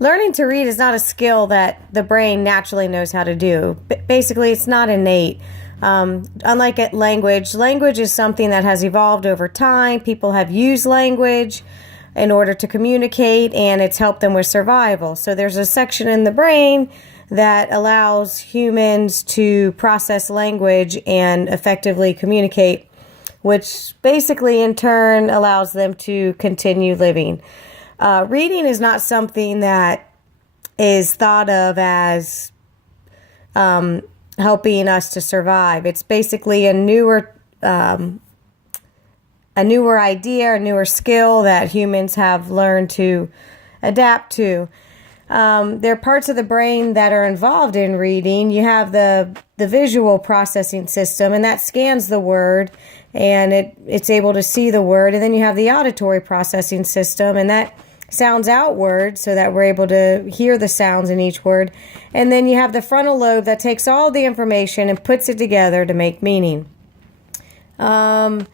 Learning to read is not a skill that the brain naturally knows how to do. Basically, it's not innate. Unlike language, language is something that has evolved over time. People have used language in order to communicate, and it's helped them with survival. So there's a section in the brain that allows humans to process language and effectively communicate, which basically in turn allows them to continue living. Reading is not something that is thought of as helping us to survive. It's basically a newer idea, a newer skill that humans have learned to adapt to. There are parts of the brain that are involved in reading. You have the visual processing system, and that scans the word, and it's able to see the word. And then you have the auditory processing system, and that sounds out words so that we're able to hear the sounds in each word. And then you have the frontal lobe that takes all the information and puts it together to make meaning. In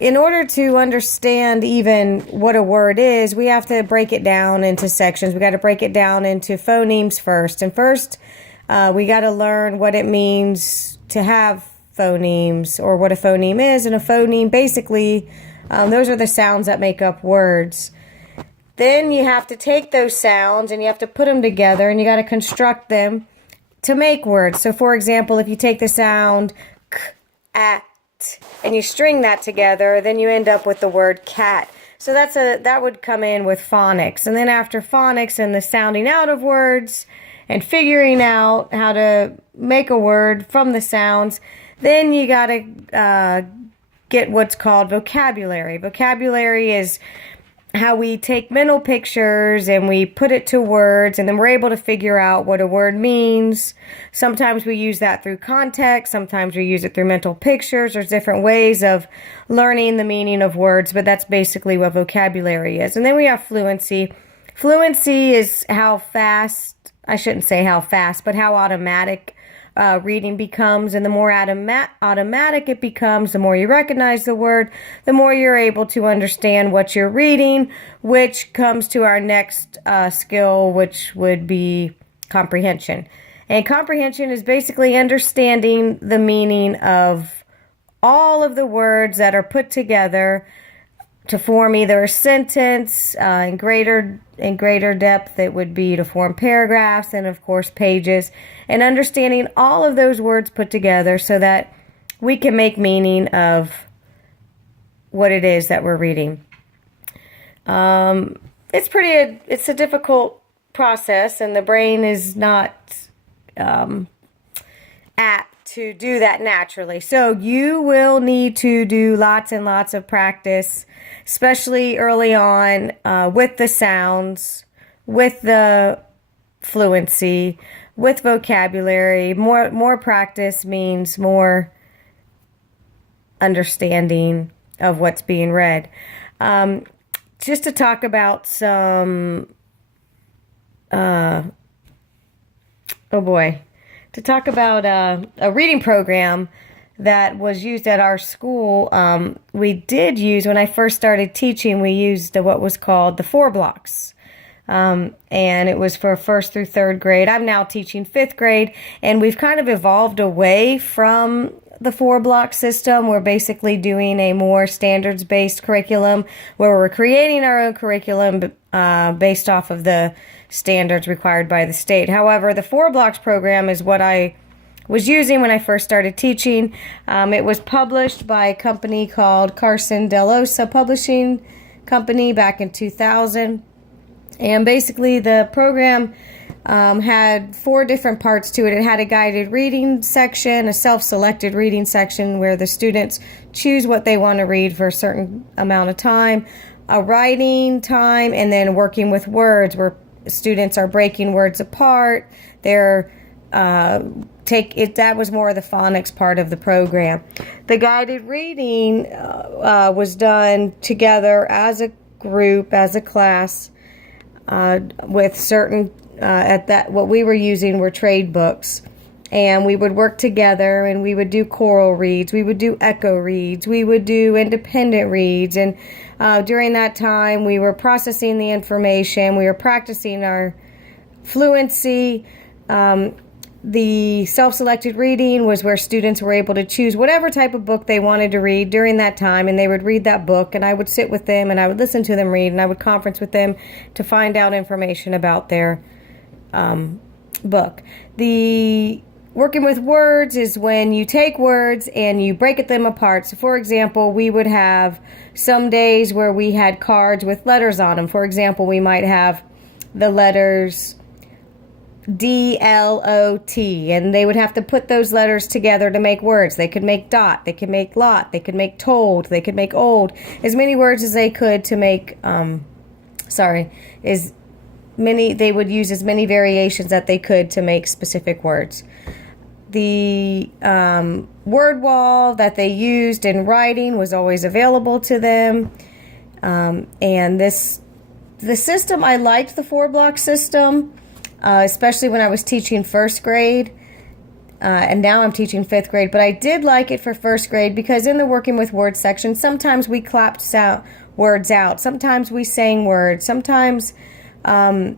order to understand even what a word is, we have to break it down into sections. We got to break it down into phonemes first. And first, we got to learn what it means to have phonemes, or what a phoneme is. And a phoneme, basically, those are the sounds that make up words. Then you have to take those sounds and you have to put them together, and you got to construct them to make words. So, for example, if you take the sound k, at, and you string that together, then you end up with the word cat. So that would come in with phonics. And then after phonics and the sounding out of words and figuring out how to make a word from the sounds, then you got to get what's called vocabulary. Vocabulary is how we take mental pictures and we put it to words, and then we're able to figure out what a word means. Sometimes we use that through context. Sometimes we use it through mental pictures. There's different ways of learning the meaning of words, but that's basically what vocabulary is. And then we have fluency. Fluency is how fast, I shouldn't say how fast, but how automatic reading becomes. And the more automatic it becomes, the more you recognize the word, the more you're able to understand what you're reading, which comes to our next skill, which would be comprehension. And comprehension is basically understanding the meaning of all of the words that are put together to form either a sentence. In greater depth, it would be to form paragraphs, and of course pages, and understanding all of those words put together so that we can make meaning of what it is that we're reading. It's a difficult process, and the brain is not apt to do that naturally. So you will need to do lots and lots of practice, especially early on, with the sounds, with the fluency, with vocabulary. More practice means more understanding of what's being read. Just to talk about some, to talk about a reading program that was used at our school. We did use, when I first started teaching, we used what was called the 4 blocks. And it was for 1st through 3rd grade. I'm now teaching 5th grade, and we've kind of evolved away from the 4 block system. We're basically doing a more standards-based curriculum where we're creating our own curriculum based off of the standards required by the state. However, the 4 blocks program is what I was using when I first started teaching. It was published by a company called Carson DeLosa Publishing Company back in 2000. And basically the program had 4 different parts to it. It had a guided reading section, a self-selected reading section where the students choose what they want to read for a certain amount of time, a writing time, and then working with words where students are breaking words apart. That was more of the phonics part of the program. The guided reading was done together as a group, as a class, with certain, what we were using were trade books. And we would work together, and we would do choral reads, we would do echo reads, we would do independent reads, and During that time, we were processing the information. We were practicing our fluency. The self-selected reading was where students were able to choose whatever type of book they wanted to read during that time, and they would read that book, and I would sit with them and I would listen to them read, and I would conference with them to find out information about their book. The working with words is when you take words and you break them apart. So for example, we would have some days where we had cards with letters on them. For example, we might have the letters D-L-O-T, and they would have to put those letters together to make words. They could make dot, they could make lot, they could make told, they could make old, as many words as they could to make, they would use as many variations that they could to make specific words. The word wall that they used in writing was always available to them, and the system, I liked the 4-block system. Especially when I was teaching first grade, and now I'm teaching 5th grade, but I did like it for first grade because in the working with words section, sometimes we clapped words out, sometimes we sang words, sometimes the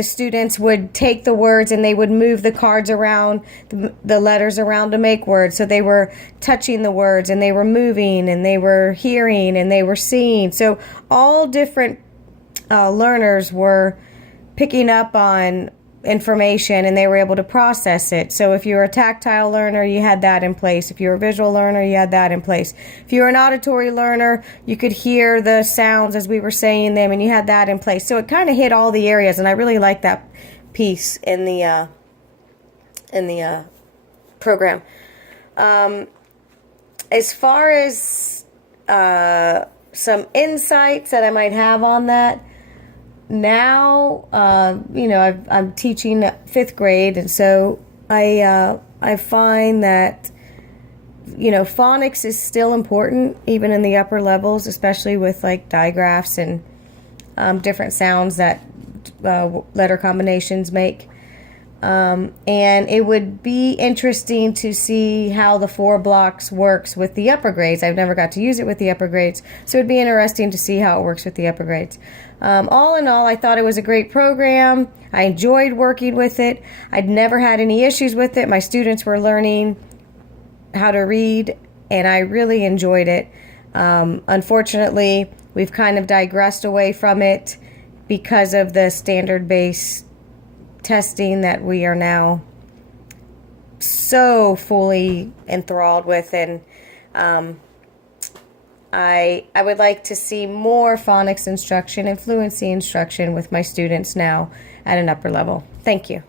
students would take the words and they would move the cards around, the letters around to make words, so they were touching the words and they were moving and they were hearing and they were seeing. So all different learners were picking up on information and they were able to process it. So if you were a tactile learner, you had that in place. If you were a visual learner, you had that in place. If you were an auditory learner, you could hear the sounds as we were saying them and you had that in place. So it kind of hit all the areas, and I really like that piece in the program. As far as some insights that I might have on that, now, I'm teaching 5th grade, and so I find that, phonics is still important, even in the upper levels, especially with like digraphs and different sounds that letter combinations make. And it would be interesting to see how the 4 blocks works with the upper grades. I've never got to use it with the upper grades, so it'd be interesting to see how it works with the upper grades. All in all, I thought it was a great program. I enjoyed working with it. I'd never had any issues with it. My students were learning how to read, and I really enjoyed it. Unfortunately, we've kind of digressed away from it because of the standard-based testing that we are now so fully enthralled with, and I would like to see more phonics instruction and fluency instruction with my students now at an upper level. Thank you.